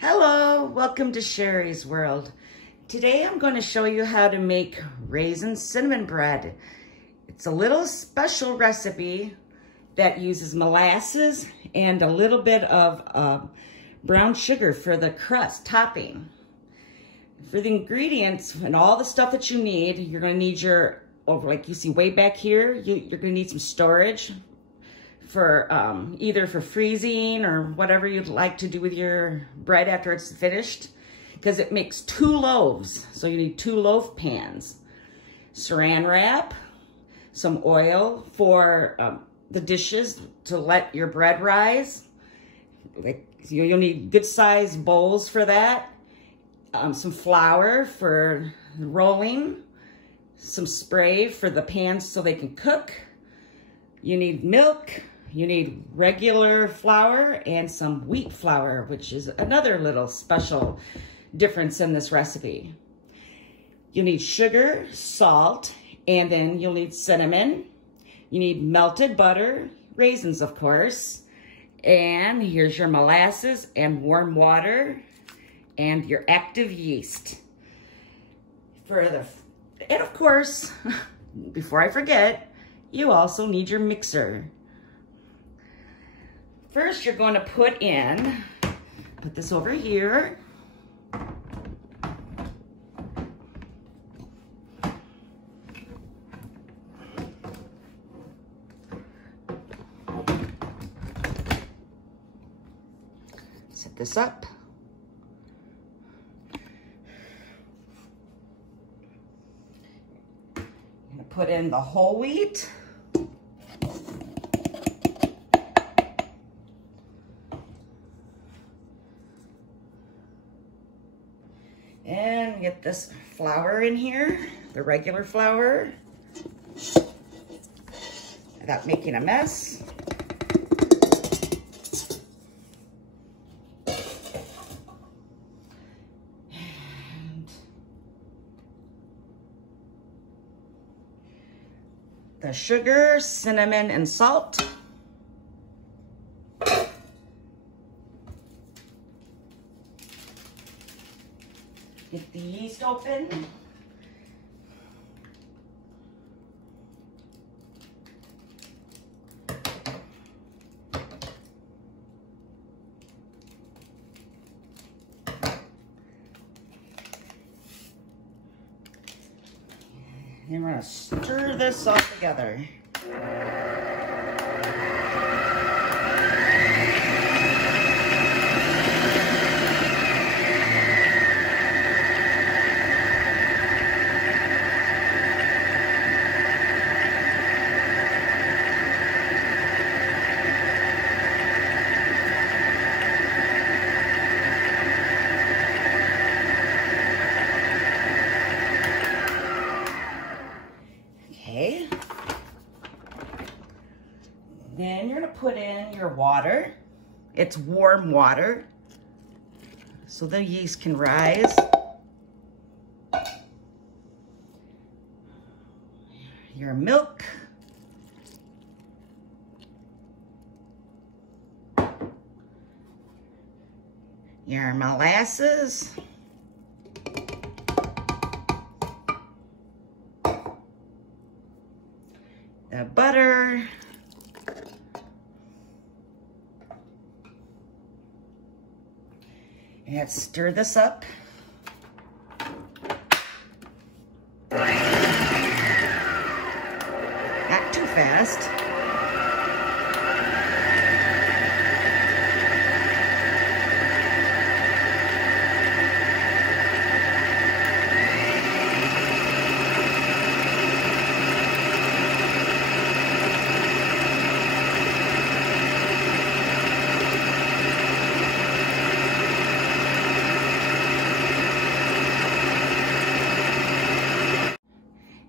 Hello, welcome to Sherry's World. Today I'm going to show you how to make raisin cinnamon bread. It's a little special recipe that uses molasses and a little bit of brown sugar for the crust topping. For the ingredients and all the stuff that you need, you're going to need your, like you see way back here, you're going to need some storage for either for freezing or whatever you'd like to do with your bread after it's finished, because it makes 2 loaves, so you need 2 loaf pans. Saran wrap, some oil for the dishes to let your bread rise. You'll need good sized bowls for that. Some flour for rolling, some spray for the pans so they can cook. You need milk. You need regular flour and some wheat flour, which is another little special difference in this recipe. You need sugar, salt, and then you'll need cinnamon. You need melted butter, raisins, of course. And here's your molasses and warm water and your active yeast. And of course, before I forget, you also need your mixer. First, you're going to put this over here. Set this up. I'm going to put in the whole wheat. And get this flour in here, the regular flour, without making a mess. And the sugar, cinnamon, and salt. Get the yeast open. And we're going to stir this all together. Then you're going to put in your water. It's warm water, so the yeast can rise. Your milk. Your molasses. The butter. And stir this up. Not too fast.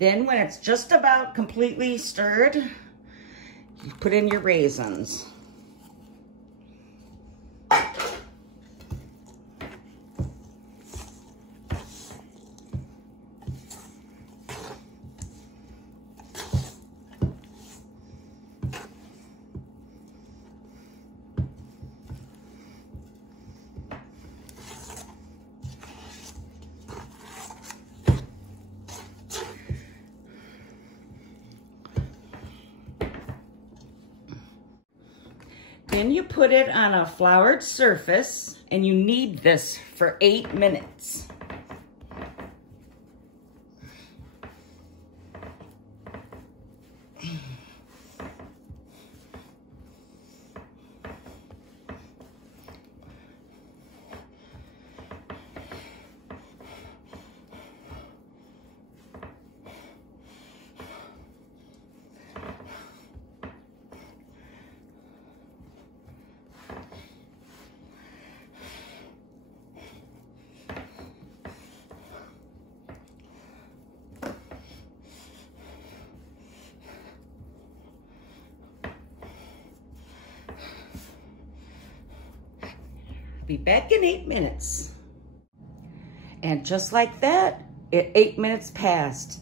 Then when it's just about completely stirred, you put in your raisins. Then you put it on a floured surface and you knead this for 8 minutes. Be back in 8 minutes. And just like that, 8 minutes passed.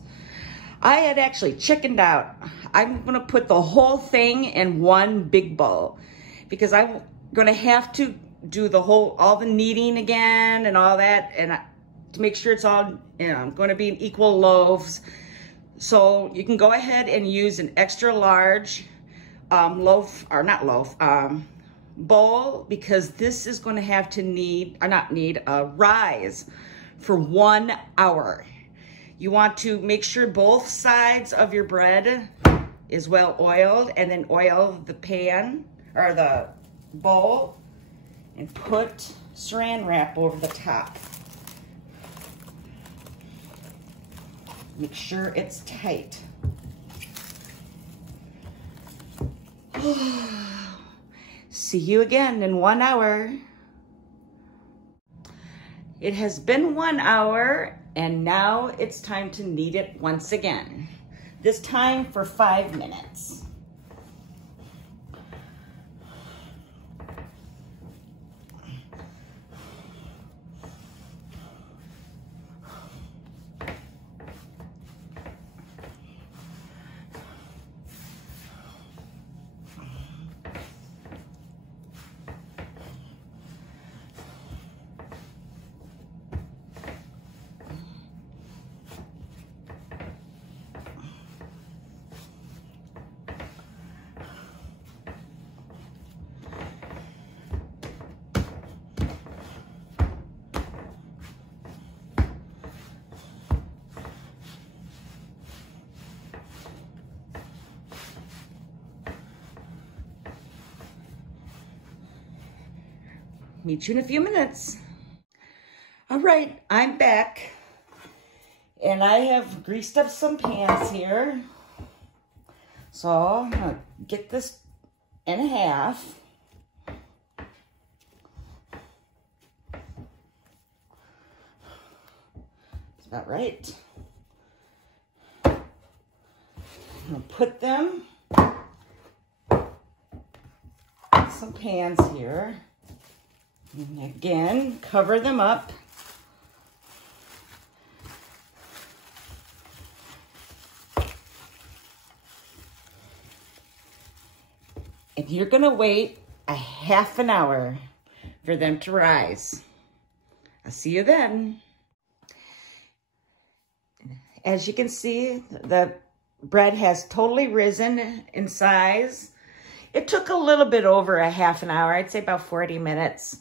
I had actually chickened out. I'm gonna put the whole thing in one big bowl because I'm gonna have to do all the kneading again and all that, and to make sure it's all, gonna be in equal loaves. So you can go ahead and use an extra large bowl, because this is going to have to rise for 1 hour. You want to make sure both sides of your bread is well oiled, and then oil the pan or the bowl and put saran wrap over the top. Make sure it's tight. See you again in 1 hour. It has been 1 hour, and now it's time to knead it once again. This time for 5 minutes. Meet you in a few minutes. All right, I'm back. And I have greased up some pans here. So I'm gonna get this in half. That's about right. I'm gonna put them in some pans here. And again, cover them up. And you're gonna wait a half an hour for them to rise. I'll see you then. As you can see, the bread has totally risen in size. It took a little bit over a half an hour. I'd say about 40 minutes.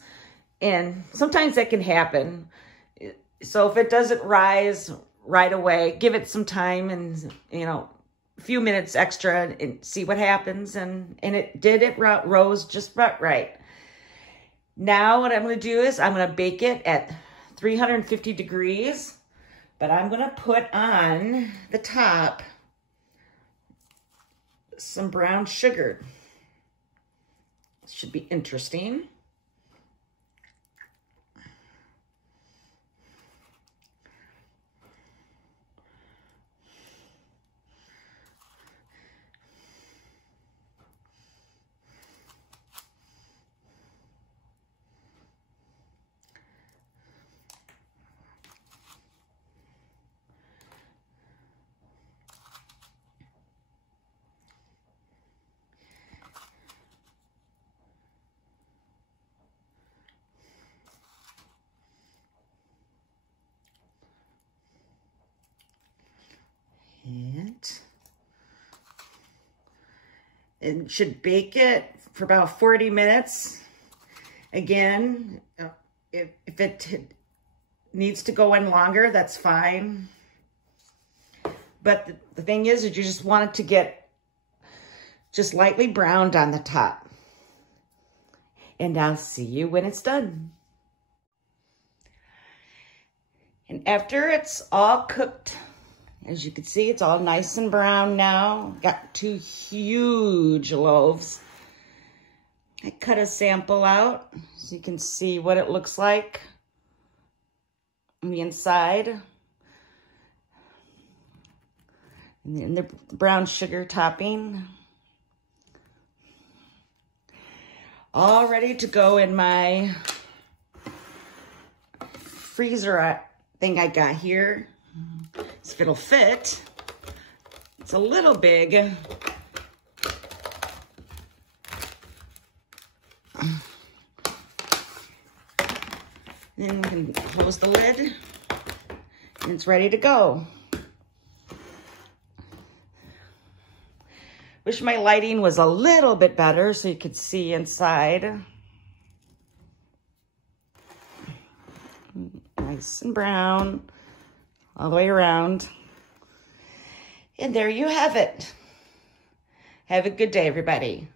And sometimes that can happen. So if it doesn't rise right away, give it some time and, a few minutes extra and see what happens. And it rose just about right. Now what I'm going to do is I'm going to bake it at 350 degrees. But I'm going to put on the top some brown sugar. Should be interesting. and should bake it for about 40 minutes. Again, if it needs to go in longer, that's fine. But the thing is that you just want it to get just lightly browned on the top. And I'll see you when it's done. And after it's all cooked, as you can see, it's all nice and brown now. Got 2 huge loaves. I cut a sample out so you can see what it looks like on the inside. And the brown sugar topping. All ready to go in my freezer thing I got here. See if it'll fit. It's a little big. Then we can close the lid and it's ready to go. Wish my lighting was a little bit better so you could see inside. Nice and brown all the way around. And there you have it. Have a good day, everybody.